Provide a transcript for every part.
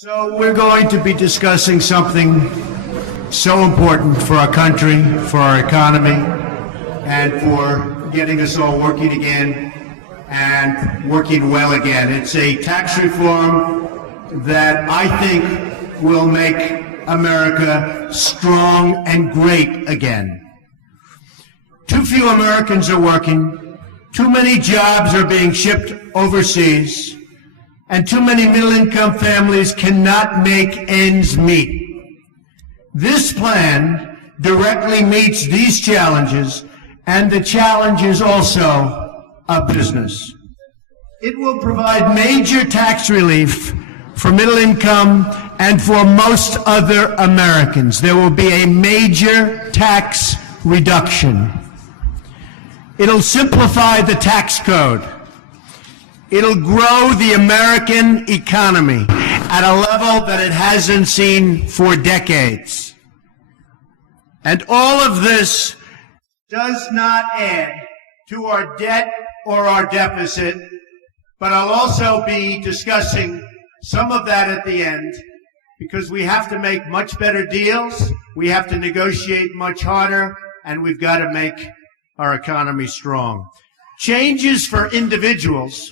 So we're going to be discussing something so important for our country, for our economy, and for getting us all working again and working well again. It's a tax reform that I think will make America strong and great again. Too few Americans are working, too many jobs are being shipped overseas, and too many middle-income families cannot make ends meet. This plan directly meets these challenges and the challenges also of business. It will provide major tax relief for middle-income and for most other Americans. There will be a major tax reduction. It'll simplify the tax code. It'll grow the American economy at a level that it hasn't seen for decades. And all of this does not add to our debt or our deficit, but I'll also be discussing some of that at the end, because we have to make much better deals, we have to negotiate much harder, and we've got to make our economy strong. Changes for individuals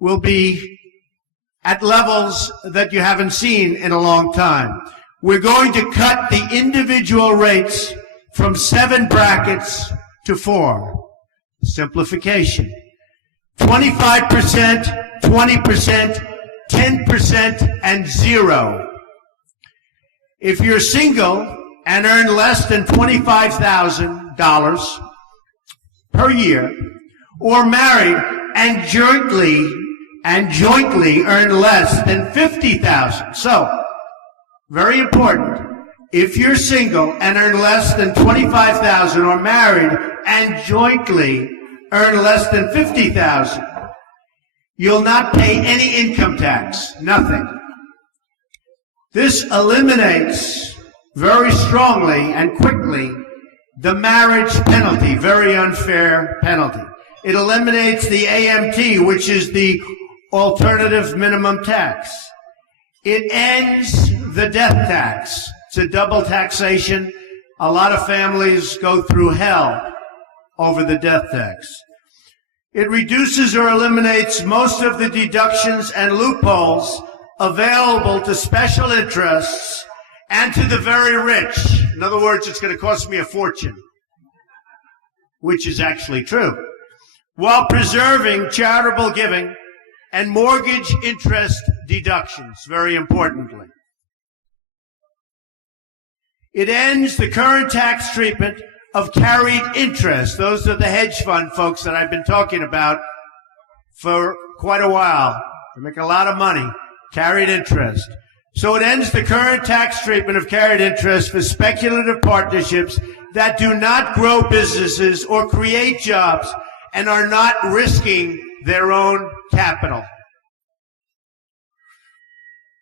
will be at levels that you haven't seen in a long time. We're going to cut the individual rates from 7 brackets to 4. Simplification. 25%, 20%, 10%, and 0. If you're single and earn less than $25,000 per year, or married and jointly earn less than $50,000. So, very important. If you're single and earn less than $25,000 or married and jointly earn less than $50,000, you'll not pay any income tax, nothing. This eliminates very strongly and quickly the marriage penalty, very unfair penalty. It eliminates the AMT, which is the alternative minimum tax. It ends the death tax. It's a double taxation. A lot of families go through hell over the death tax. It reduces or eliminates most of the deductions and loopholes available to special interests and to the very rich. In other words, it's going to cost me a fortune, which is actually true, while preserving charitable giving and mortgage interest deductions, very importantly. It ends the current tax treatment of carried interest. Those are the hedge fund folks that I've been talking about for quite a while. They make a lot of money, carried interest. So it ends the current tax treatment of carried interest for speculative partnerships that do not grow businesses or create jobs and are not risking their own capital.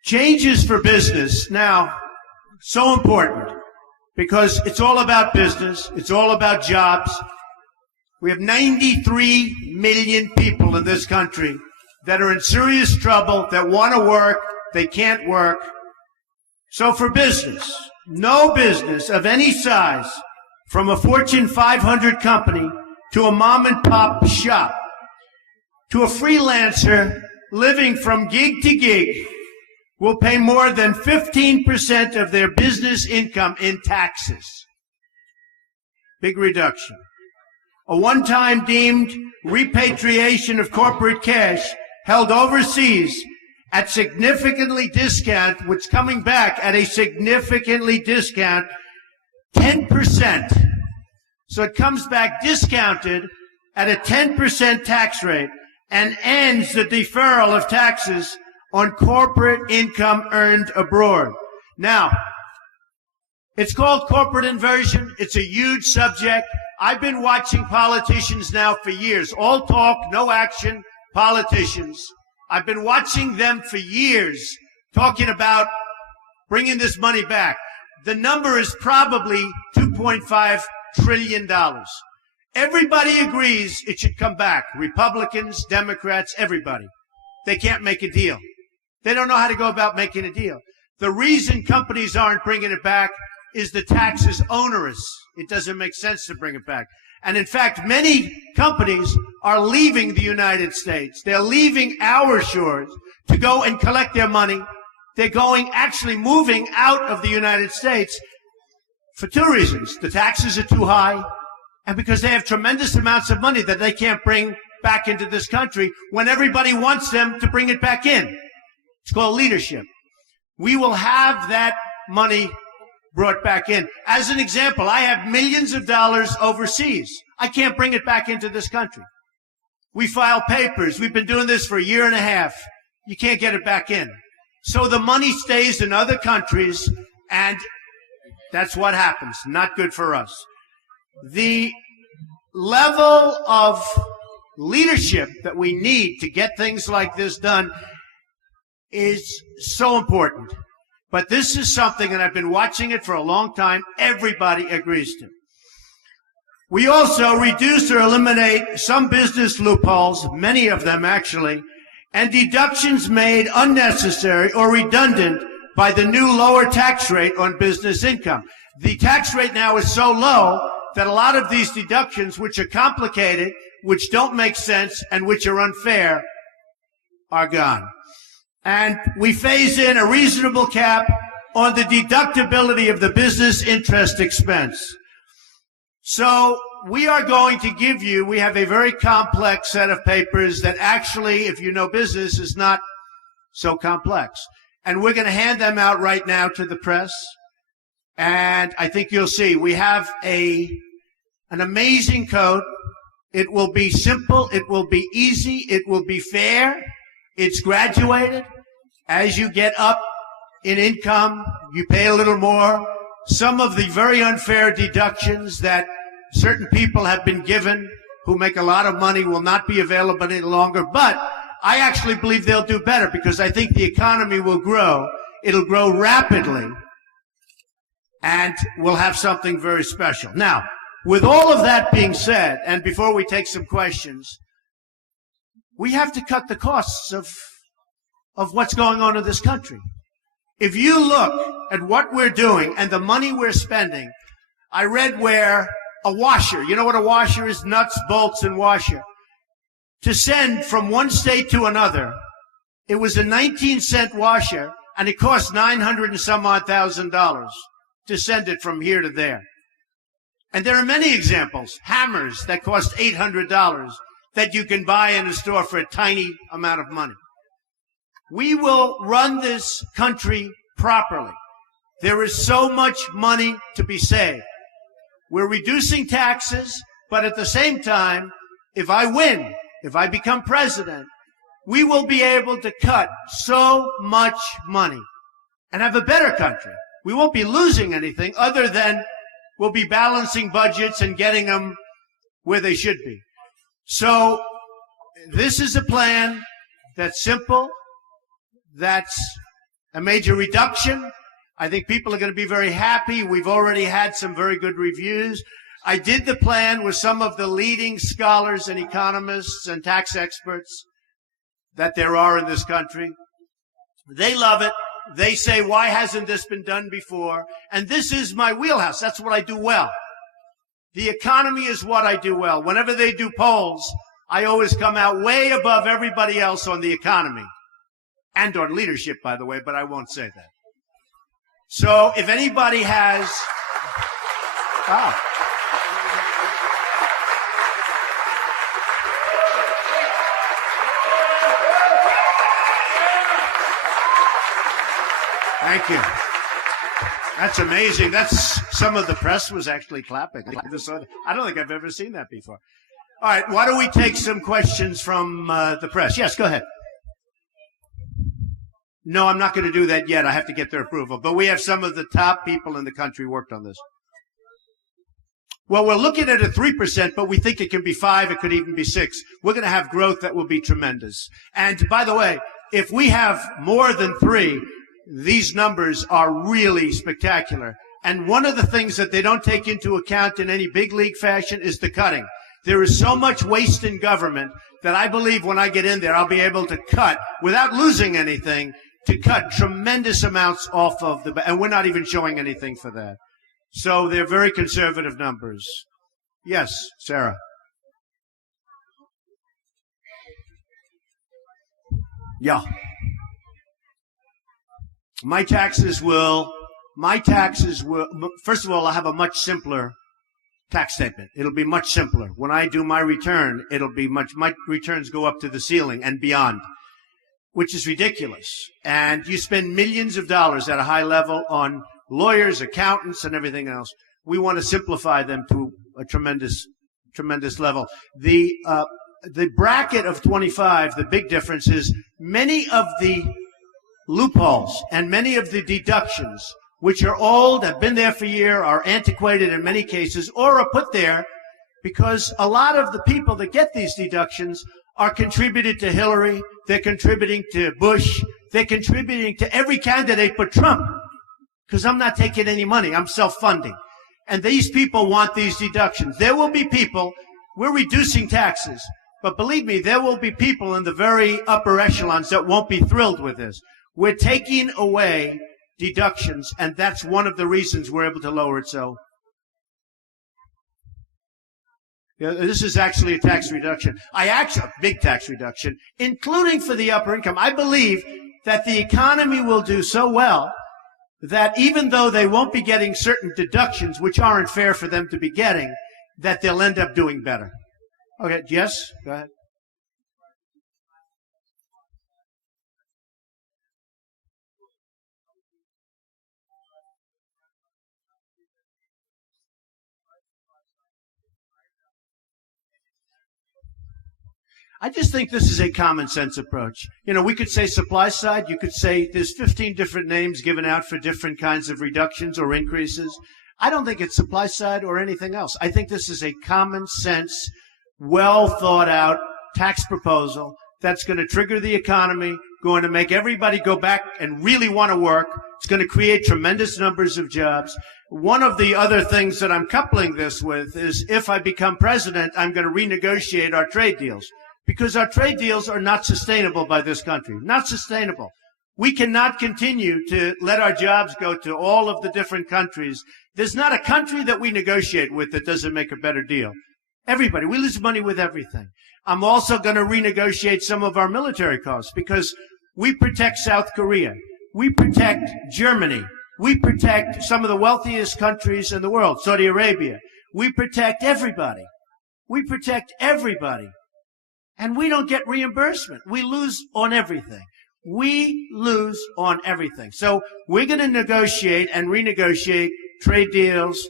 Changes for business. Now, so important, because it's all about business. It's all about jobs. We have 93 million people in this country that are in serious trouble, that want to work, they can't work. So for business, no business of any size, from a Fortune 500 company to a mom and pop shop, to a freelancer living from gig to gig, will pay more than 15% of their business income in taxes. Big reduction. A one-time deemed repatriation of corporate cash held overseas at significantly discount, which coming back at a significantly discount, 10%. So it comes back discounted at a 10% tax rate and ends the deferral of taxes on corporate income earned abroad. Now, it's called corporate inversion. It's a huge subject. I've been watching politicians now for years. All talk, no action, politicians. I've been watching them for years talking about bringing this money back. The number is probably $2.5 trillion. Everybody agrees it should come back. Republicans, Democrats, everybody. They can't make a deal. They don't know how to go about making a deal. The reason companies aren't bringing it back is the tax is onerous. It doesn't make sense to bring it back. And in fact, many companies are leaving the United States. They're leaving our shores to go and collect their money. They're actually moving out of the United States for two reasons. The taxes are too high, and because they have tremendous amounts of money that they can't bring back into this country when everybody wants them to bring it back in. It's called leadership. We will have that money brought back in. As an example, I have millions of dollars overseas. I can't bring it back into this country. We file papers. We've been doing this for a year and a half. You can't get it back in. So the money stays in other countries, and that's what happens. Not good for us. The level of leadership that we need to get things like this done is so important. But this is something, and I've been watching it for a long time, everybody agrees to. We also reduce or eliminate some business loopholes, many of them actually, and deductions made unnecessary or redundant by the new lower tax rate on business income. The tax rate now is so low that a lot of these deductions, which are complicated, which don't make sense, and which are unfair, are gone. And we phase in a reasonable cap on the deductibility of the business interest expense. So we are going to give you, we have a very complex set of papers that actually, if you know business, is not so complex. And we're going to hand them out right now to the press. And I think you'll see we have an amazing code. It will be simple. It will be easy. It will be fair. It's graduated. As you get up in income, you pay a little more. Some of the very unfair deductions that certain people have been given who make a lot of money will not be available any longer. But I actually believe they'll do better because I think the economy will grow. It'll grow rapidly. And we'll have something very special. Now, with all of that being said, and before we take some questions, we have to cut the costs of what's going on in this country. If you look at what we're doing and the money we're spending, I read where a washer, you know what a washer is? Nuts, bolts, and washer. To send from one state to another, it was a 19-cent washer, and it cost $900 and some odd thousand to send it from here to there. And there are many examples. Hammers that cost $800 that you can buy in a store for a tiny amount of money. We will run this country properly. There is so much money to be saved. We're reducing taxes, but at the same time, if I win, if I become president, we will be able to cut so much money and have a better country. We won't be losing anything other than we'll be balancing budgets and getting them where they should be. So this is a plan that's simple, that's a major reduction. I think people are going to be very happy. We've already had some very good reviews. I did the plan with some of the leading scholars and economists and tax experts that there are in this country. They love it. They say, why hasn't this been done before? And this is my wheelhouse. That's what I do well. The economy is what I do well. Whenever they do polls, I always come out way above everybody else on the economy. And on leadership, by the way, but I won't say that. So if anybody has... Thank you. That's amazing. That's some of the press was actually clapping. I don't think I've ever seen that before. All right, why don't we take some questions from the press? Yes, go ahead. No, I'm not going to do that yet. I have to get their approval. But we have some of the top people in the country worked on this. Well, we're looking at a 3%, but we think it can be 5, it could even be 6. We're going to have growth that will be tremendous. And by the way, if we have more than 3, these numbers are really spectacular. And one of the things that they don't take into account in any big league fashion is the cutting. There is so much waste in government that I believe when I get in there, I'll be able to cut without losing anything to cut tremendous amounts off of and we're not even showing anything for that. So they're very conservative numbers. Yes, Sarah. Yeah. My taxes will, first of all, I'll have a much simpler tax statement. It'll be much simpler. When I do my return, my returns go up to the ceiling and beyond, which is ridiculous. And you spend millions of dollars at a high level on lawyers, accountants, and everything else. We want to simplify them to a tremendous level. The bracket of 25, the big difference is many of the loopholes and many of the deductions, which are old, have been there for years, are antiquated in many cases, or are put there because a lot of the people that get these deductions are contributed to Hillary, they're contributing to Bush, they're contributing to every candidate but Trump, because I'm not taking any money, I'm self-funding. And these people want these deductions. There will be people, we're reducing taxes, but believe me, there will be people in the very upper echelons that won't be thrilled with this. We're taking away deductions, and that's one of the reasons we're able to lower it. So yeah, this is actually a tax reduction. A big tax reduction, including for the upper income. I believe that the economy will do so well that even though they won't be getting certain deductions, which aren't fair for them to be getting, that they'll end up doing better. Okay, yes, go ahead. I just think this is a common sense approach. You know, we could say supply side. You could say there's 15 different names given out for different kinds of reductions or increases. I don't think it's supply side or anything else. I think this is a common sense, well thought out tax proposal that's going to trigger the economy, going to make everybody go back and really want to work. It's going to create tremendous numbers of jobs. One of the other things that I'm coupling this with is if I become president, I'm going to renegotiate our trade deals. Because our trade deals are not sustainable by this country. Not sustainable. We cannot continue to let our jobs go to all of the different countries. There's not a country that we negotiate with that doesn't make a better deal. Everybody. We lose money with everything. I'm also going to renegotiate some of our military costs because we protect South Korea. We protect Germany. We protect some of the wealthiest countries in the world, Saudi Arabia. We protect everybody. We protect everybody. And we don't get reimbursement. We lose on everything. We lose on everything. So we're going to negotiate and renegotiate trade deals,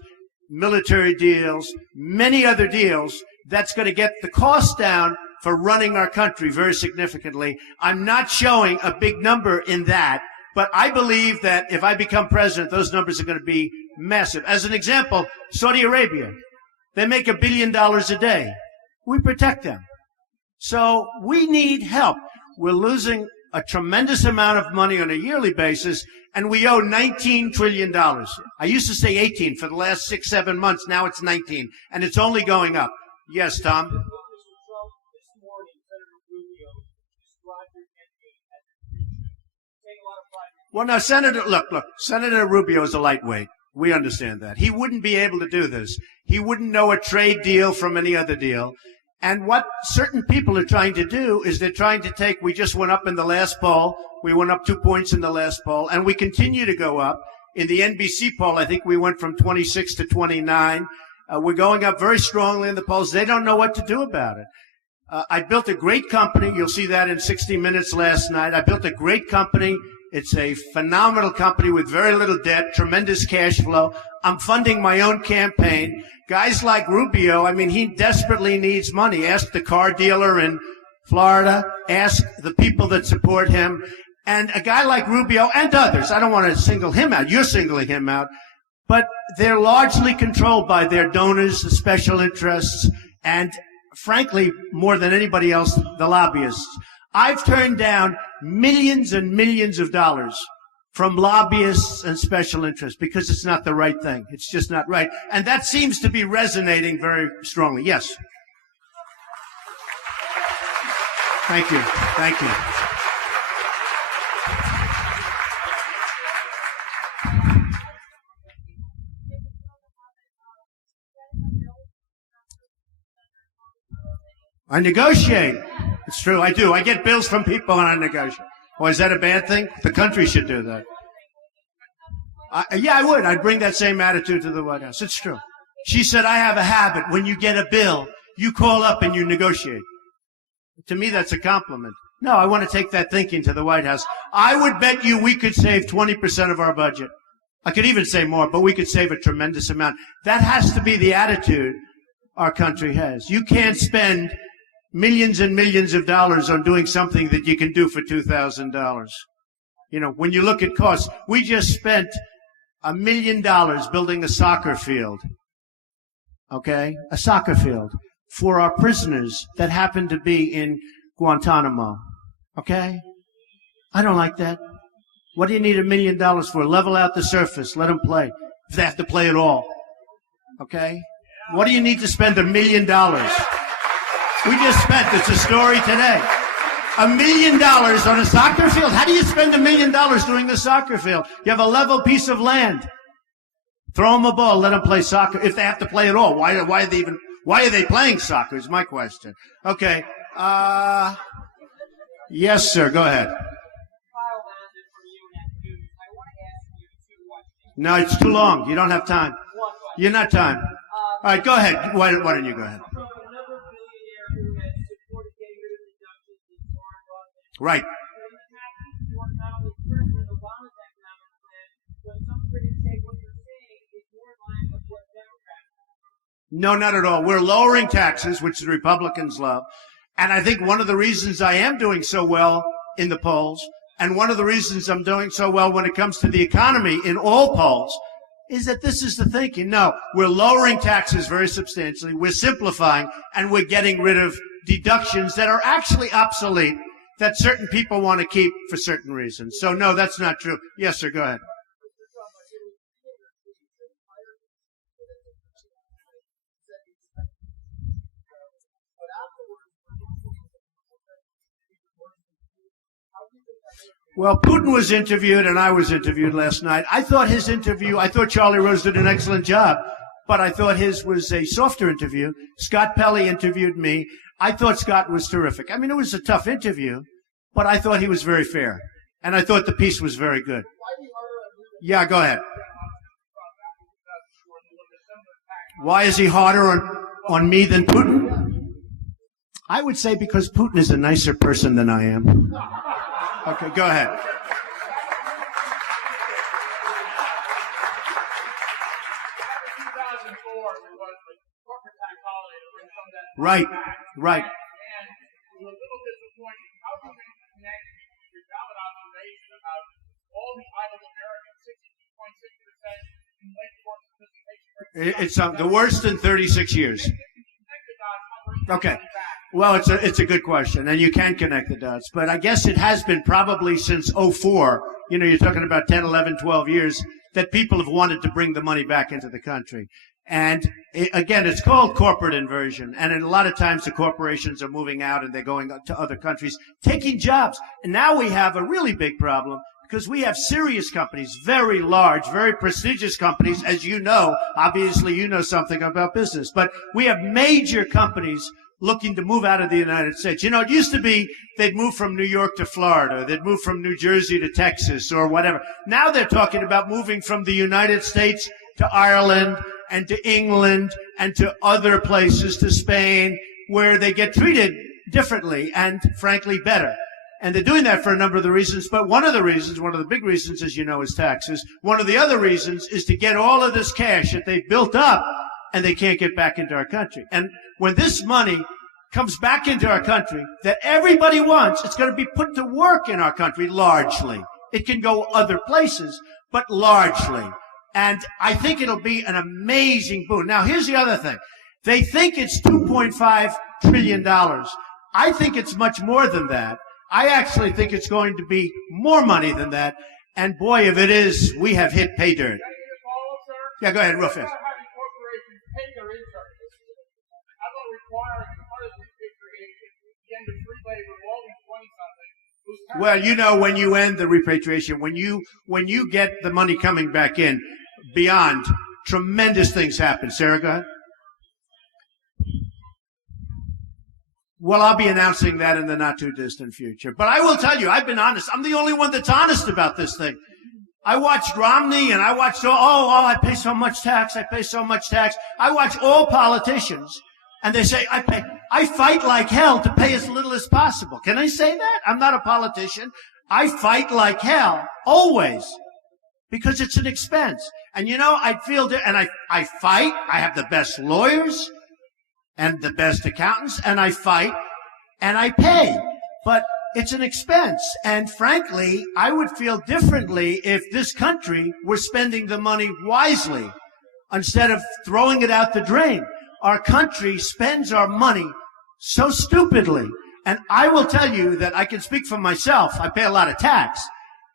military deals, many other deals that's going to get the cost down for running our country very significantly. I'm not showing a big number in that, but I believe that if I become president, those numbers are going to be massive. As an example, Saudi Arabia, they make $1 billion a day. We protect them. So we need help. We're losing a tremendous amount of money on a yearly basis, and we owe $19 trillion. I used to say 18 for the last 6-7 months. Now it's 19, and it's only going up. Yes, Tom? Well, now, look, Senator Rubio is a lightweight. We understand that. He wouldn't be able to do this. He wouldn't know a trade deal from any other deal. And what certain people are trying to do is they're trying to we just went up in the last poll. We went up 2 points in the last poll, and we continue to go up. In the NBC poll, I think we went from 26 to 29. We're going up very strongly in the polls. They don't know what to do about it. I built a great company. You'll see that in 60 Minutes last night. I built a great company. It's a phenomenal company with very little debt, tremendous cash flow. I'm funding my own campaign. Guys like Rubio, I mean, he desperately needs money. Ask the car dealer in Florida. Ask the people that support him. And a guy like Rubio and others, I don't want to single him out. You're singling him out. But they're largely controlled by their donors, the special interests, and frankly, more than anybody else, the lobbyists. I've turned down millions and millions of dollars from lobbyists and special interests because it's not the right thing. It's just not right. And that seems to be resonating very strongly. Yes. Thank you. Thank you. I negotiate. It's true, I do. I get bills from people and I negotiate. Well, is that a bad thing? The country should do that. Yeah, I would. I'd bring that same attitude to the White House. It's true. She said, I have a habit. When you get a bill, you call up and you negotiate. To me, that's a compliment. No, I want to take that thinking to the White House. I would bet you we could save 20% of our budget. I could even say more, but we could save a tremendous amount. That has to be the attitude our country has. You can't spend millions and millions of dollars on doing something that you can do for $2,000. You know, when you look at costs, we just spent $1 million building a soccer field. Okay? A soccer field for our prisoners that happen to be in Guantanamo. Okay? I don't like that. What do you need $1 million for? Level out the surface. Let them play. If they have to play at all. Okay? What do you need to spend $1 million? We just spent, it's a story today, $1 million on a soccer field. How do you spend $1 million doing the soccer field? You have a level piece of land. Throw them a ball, let them play soccer. If they have to play at all, why are they playing soccer is my question. Okay. Yes, sir. Go ahead. No, it's too long. You don't have time. You're not time. All right, go ahead. Why don't you go ahead? Right. No, not at all. We're lowering taxes, which the Republicans love. And I think one of the reasons I am doing so well in the polls, and one of the reasons I'm doing so well when it comes to the economy in all polls, is that this is the thinking. No, we're lowering taxes very substantially, we're simplifying, and we're getting rid of deductions that are actually obsolete, that certain people want to keep for certain reasons. So no, that's not true. Yes, sir, go ahead. Well, Putin was interviewed and I was interviewed last night. I thought Charlie Rose did an excellent job, but I thought his was a softer interview. Scott Pelley interviewed me. I thought Scott was terrific. I mean, it was a tough interview, but I thought he was very fair. And I thought the piece was very good. Yeah, go ahead. Why is he harder on me than Putin? I would say because Putin is a nicer person than I am. Okay, go ahead. Right, right. It's the worst in 36 years. Okay. Well, it's a good question, and you can connect the dots. But I guess it has been probably since '04, you know, you're talking about 10, 11, 12 years, that people have wanted to bring the money back into the country. And again, it's called corporate inversion. And a lot of times the corporations are moving out and they're going to other countries, taking jobs. And now we have a really big problem because we have serious companies, very large, very prestigious companies, as you know. Obviously, you know something about business. But we have major companies looking to move out of the United States. You know, it used to be they'd move from New York to Florida, they'd move from New Jersey to Texas or whatever. Now they're talking about moving from the United States to Ireland and to England and to other places, to Spain, where they get treated differently and, frankly, better. And they're doing that for a number of the reasons, but one of the big reasons, as you know, is taxes. One of the other reasons is to get all of this cash that they've built up and they can't get back into our country. And when this money comes back into our country that everybody wants, it's going to be put to work in our country largely. It can go other places, but largely. And I think it'll be an amazing boon. Now, here's the other thing. They think it's $2.5 trillion. I think it's much more than that. I actually think it's going to be more money than that. And boy, if it is, we have hit pay dirt. Yeah, go ahead, real fast. Well, you know, when you end the repatriation, when you get the money coming back in, beyond, tremendous things happen. Sarah, go ahead. Well, I'll be announcing that in the not too distant future. But I will tell you, I've been honest. I'm the only one that's honest about this thing. I watched Romney and I watched, I pay so much tax. I pay so much tax. I watch all politicians and they say, I fight like hell to pay as little as possible. Can I say that? I'm not a politician. I fight like hell, always, because it's an expense. And I fight. I have the best lawyers and the best accountants, and I fight and I pay. But it's an expense. And frankly, I would feel differently if this country were spending the money wisely instead of throwing it out the drain. Our country spends our money so stupidly. And I will tell you that I can speak for myself. I pay a lot of tax,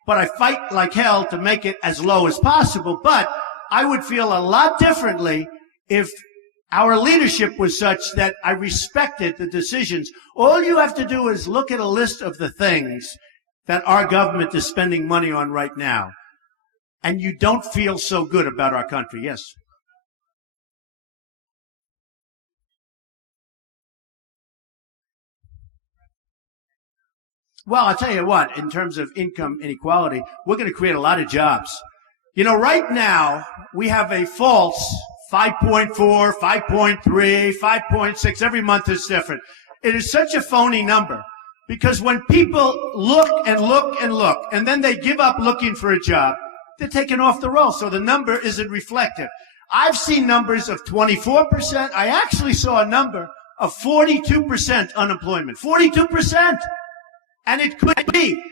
but I fight like hell to make it as low as possible. But I would feel a lot differently if our leadership was such that I respected the decisions. All you have to do is look at a list of the things that our government is spending money on right now, and you don't feel so good about our country. Yes. Well, I'll tell you what, in terms of income inequality, we're going to create a lot of jobs. Right now, we have a false 5.4, 5.3, 5.6. Every month is different. It is such a phony number because when people look and look and look and then they give up looking for a job, they're taken off the roll. So the number isn't reflective. I've seen numbers of 24%. I actually saw a number of 42% unemployment. 42%. And it could be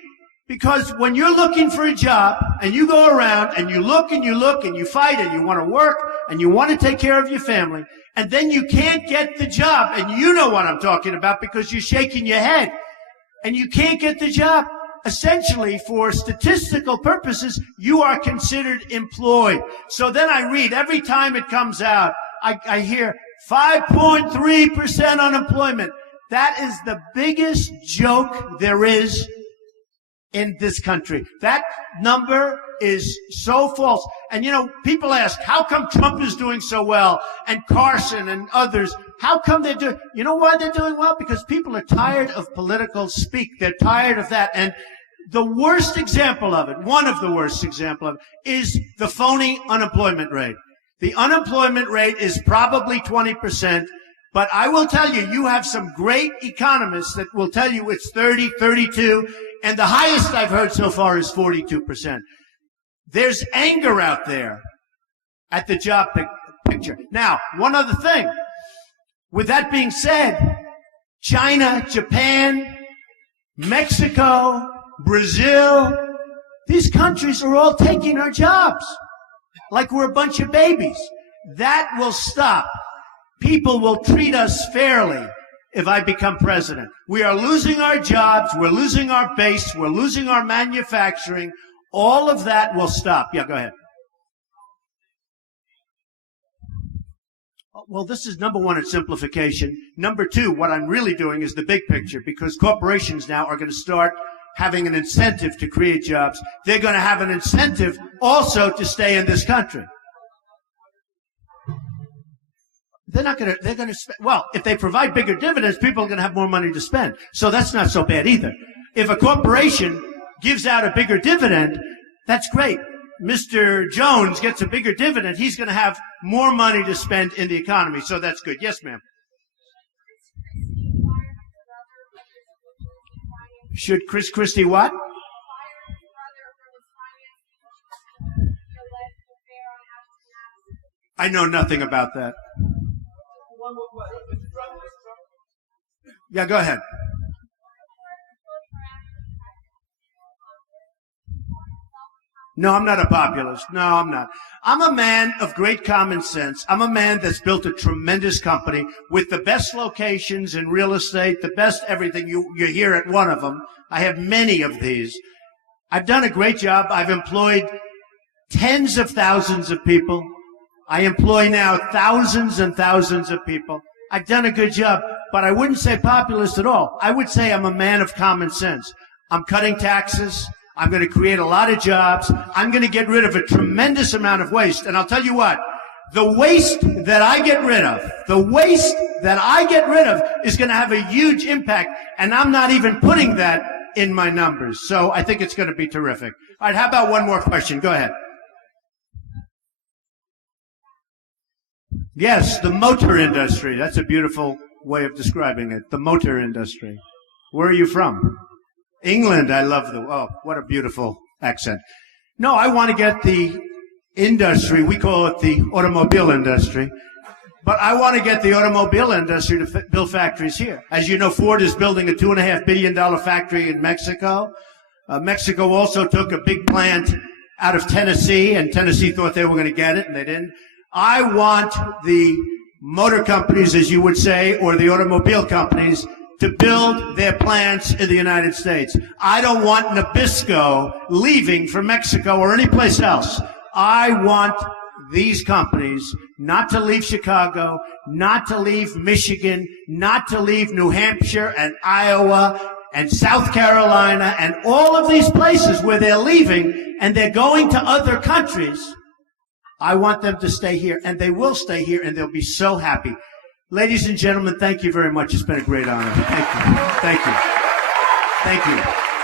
because when you're looking for a job and you go around and you look and you look and you fight and you want to work and you want to take care of your family and then you can't get the job, and you know what I'm talking about because you're shaking your head and you can't get the job, essentially for statistical purposes, you are considered employed. So then I read every time it comes out, I hear 5.3% unemployment. That is the biggest joke there is in this country. That number is so false. And people ask, how come Trump is doing so well and Carson and others? How come they're doing, why they're doing well? Because people are tired of political speak. They're tired of that. And the worst example of it, one of the worst example of it, is the phony unemployment rate. The unemployment rate is probably 20%. But I will tell you, you have some great economists that will tell you it's 30, 32, and the highest I've heard so far is 42%. There's anger out there at the job picture. Now, one other thing. With that being said, China, Japan, Mexico, Brazil, these countries are all taking our jobs like we're a bunch of babies. That will stop. People will treat us fairly if I become president. We are losing our jobs. We're losing our base. We're losing our manufacturing. All of that will stop. Yeah, go ahead. Well, this is number one, it's simplification. Number two, what I'm really doing is the big picture because corporations now are going to start having an incentive to create jobs. They're going to have an incentive also to stay in this country. They're going to spend, well, if they provide bigger dividends, people are going to have more money to spend. So that's not so bad either. If a corporation gives out a bigger dividend, that's great. Mr. Jones gets a bigger dividend, he's going to have more money to spend in the economy. So that's good. Yes, ma'am. Should Chris Christie what? I know nothing about that. Yeah, go ahead. No, I'm not a populist. No, I'm not. I'm a man of great common sense. I'm a man that's built a tremendous company with the best locations in real estate, the best everything. You're here at one of them. I have many of these. I've done a great job. I've employed tens of thousands of people. I employ now thousands and thousands of people. I've done a good job, but I wouldn't say populist at all. I would say I'm a man of common sense. I'm cutting taxes. I'm going to create a lot of jobs. I'm going to get rid of a tremendous amount of waste. And I'll tell you what, the waste that I get rid of The waste that I get rid of is going to have a huge impact, and I'm not even putting that in my numbers. So I think it's going to be terrific. All right, how about one more question? Go ahead. Yes, the motor industry. That's a beautiful way of describing it. The motor industry. Where are you from? England. I love oh, what a beautiful accent. No, I want to get the industry, we call it the automobile industry, but I want to get the automobile industry to build factories here. As you know, Ford is building a $2.5 billion factory in Mexico. Mexico also took a big plant out of Tennessee, and Tennessee thought they were going to get it, and they didn't. I want the motor companies, as you would say, or the automobile companies, to build their plants in the United States. I don't want Nabisco leaving for Mexico or any place else. I want these companies not to leave Chicago, not to leave Michigan, not to leave New Hampshire and Iowa and South Carolina and all of these places where they're leaving and they're going to other countries. I want them to stay here, and they will stay here, and they'll be so happy. Ladies and gentlemen, thank you very much. It's been a great honor. Thank you. Thank you. Thank you.